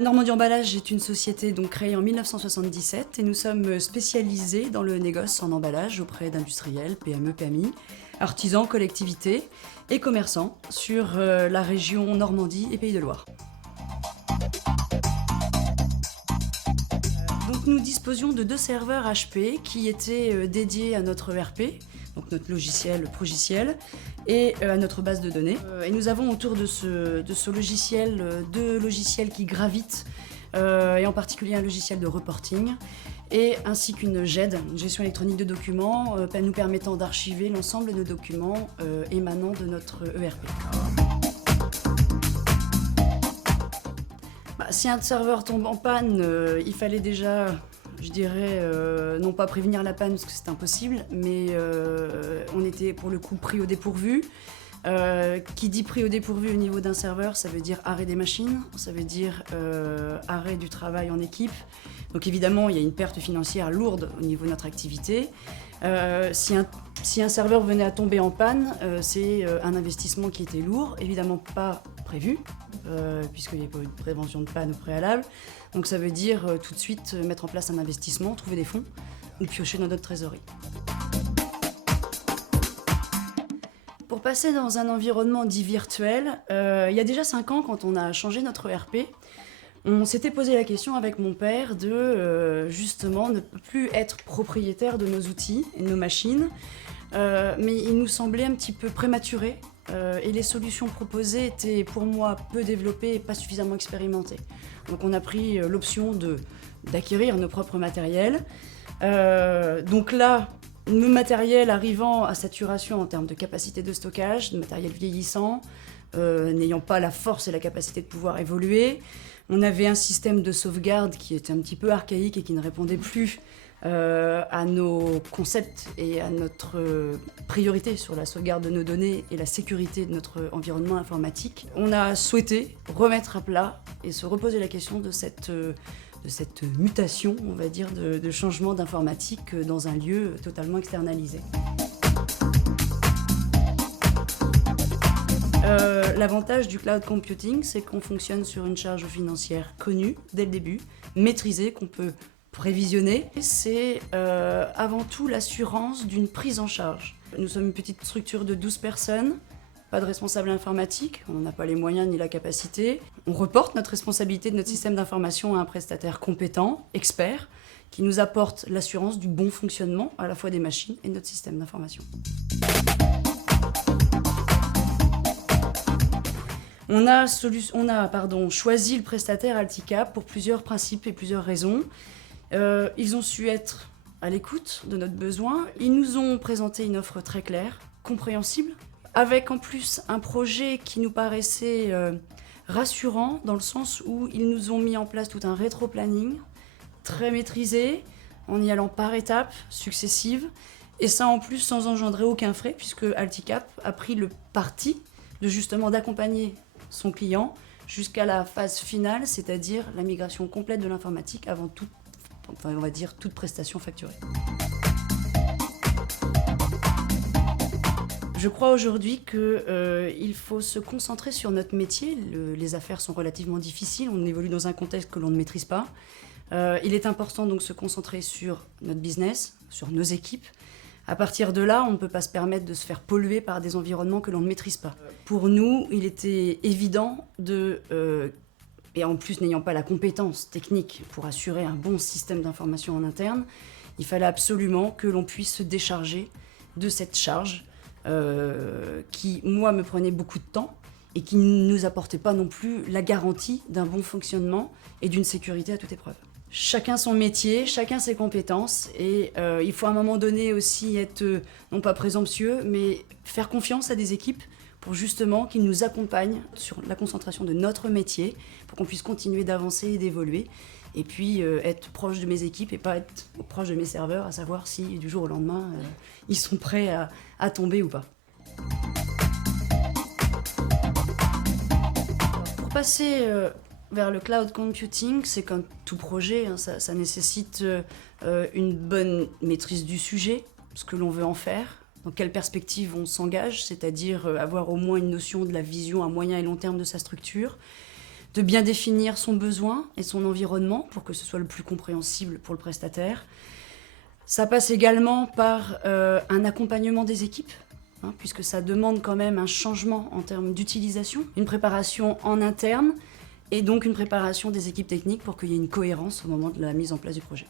Normandie Emballage est une société donc créée en 1977 et nous sommes spécialisés dans le négoce en emballage auprès d'industriels, PME, PMI, artisans, collectivités et commerçants sur la région Normandie et Pays de Loire. Donc nous disposions de 2 serveurs HP qui étaient dédiés à notre ERP, donc notre logiciel Progiciel, et à notre base de données. Et nous avons autour de ce logiciel 2 logiciels qui gravitent, et en particulier un logiciel de reporting, et ainsi qu'une GED, une gestion électronique de documents, nous permettant d'archiver l'ensemble de nos documents émanant de notre ERP. Si un serveur tombe en panne, il fallait déjà, je dirais, non pas prévenir la panne parce que c'est impossible, mais on était pour le coup pris au dépourvu. Qui dit pris au dépourvu au niveau d'un serveur, ça veut dire arrêt des machines, ça veut dire arrêt du travail en équipe. Donc évidemment, il y a une perte financière lourde au niveau de notre activité. Si un serveur venait à tomber en panne, c'est un investissement qui était lourd, évidemment pas prévu, puisqu'il n'y a pas eu de prévention de panne au préalable. Donc ça veut dire tout de suite mettre en place un investissement, trouver des fonds ou piocher dans notre trésorerie. Pour passer dans un environnement dit virtuel, il y a déjà 5 ans, quand on a changé notre ERP, on s'était posé la question avec mon père de justement ne plus être propriétaire de nos outils et de nos machines, mais il nous semblait un petit peu prématuré et les solutions proposées étaient pour moi peu développées et pas suffisamment expérimentées. Donc on a pris l'option d'acquérir nos propres matériels. Donc là, nos matériels arrivant à saturation en termes de capacité de stockage, de matériel vieillissant, n'ayant pas la force et la capacité de pouvoir évoluer. On avait un système de sauvegarde qui était un petit peu archaïque et qui ne répondait plus à nos concepts et à notre priorité sur la sauvegarde de nos données et la sécurité de notre environnement informatique. On a souhaité remettre à plat et se reposer la question de cette mutation, on va dire, de changement d'informatique dans un lieu totalement externalisé. L'avantage du cloud computing, c'est qu'on fonctionne sur une charge financière connue dès le début, maîtrisée, qu'on peut prévisionner. C'est avant tout l'assurance d'une prise en charge. Nous sommes une petite structure de 12 personnes, pas de responsable informatique, on n'a pas les moyens ni la capacité. On reporte notre responsabilité de notre système d'information à un prestataire compétent, expert, qui nous apporte l'assurance du bon fonctionnement à la fois des machines et de notre système d'information. On a choisi le prestataire Alticap pour plusieurs principes et plusieurs raisons. Ils ont su être à l'écoute de notre besoin. Ils nous ont présenté une offre très claire, compréhensible, avec en plus un projet qui nous paraissait rassurant dans le sens où ils nous ont mis en place tout un rétro-planning très maîtrisé, en y allant par étapes successives, et ça en plus sans engendrer aucun frais, puisque Alticap a pris le parti de justement d'accompagner son client jusqu'à la phase finale, c'est-à-dire la migration complète de l'informatique avant toute prestation facturée. Je crois aujourd'hui qu'il faut se concentrer sur notre métier. Les affaires sont relativement difficiles, on évolue dans un contexte que l'on ne maîtrise pas. Il est important donc de se concentrer sur notre business, sur nos équipes. À partir de là, on ne peut pas se permettre de se faire polluer par des environnements que l'on ne maîtrise pas. Pour nous, il était évident et en plus n'ayant pas la compétence technique pour assurer un bon système d'information en interne, il fallait absolument que l'on puisse se décharger de cette charge qui, moi, me prenait beaucoup de temps et qui ne nous apportait pas non plus la garantie d'un bon fonctionnement et d'une sécurité à toute épreuve. Chacun son métier, chacun ses compétences et il faut à un moment donné aussi être, non pas présomptueux, mais faire confiance à des équipes pour justement qu'ils nous accompagnent sur la concentration de notre métier, pour qu'on puisse continuer d'avancer et d'évoluer. Et puis être proche de mes équipes et pas être proche de mes serveurs, à savoir si du jour au lendemain, ils sont prêts à tomber ou pas. Pour passer vers le cloud computing, c'est comme tout projet, hein, ça nécessite une bonne maîtrise du sujet, ce que l'on veut en faire, dans quelle perspective on s'engage, c'est-à-dire avoir au moins une notion de la vision à moyen et long terme de sa structure, de bien définir son besoin et son environnement pour que ce soit le plus compréhensible pour le prestataire. Ça passe également par un accompagnement des équipes, puisque ça demande quand même un changement en termes d'utilisation, une préparation en interne et donc une préparation des équipes techniques pour qu'il y ait une cohérence au moment de la mise en place du projet.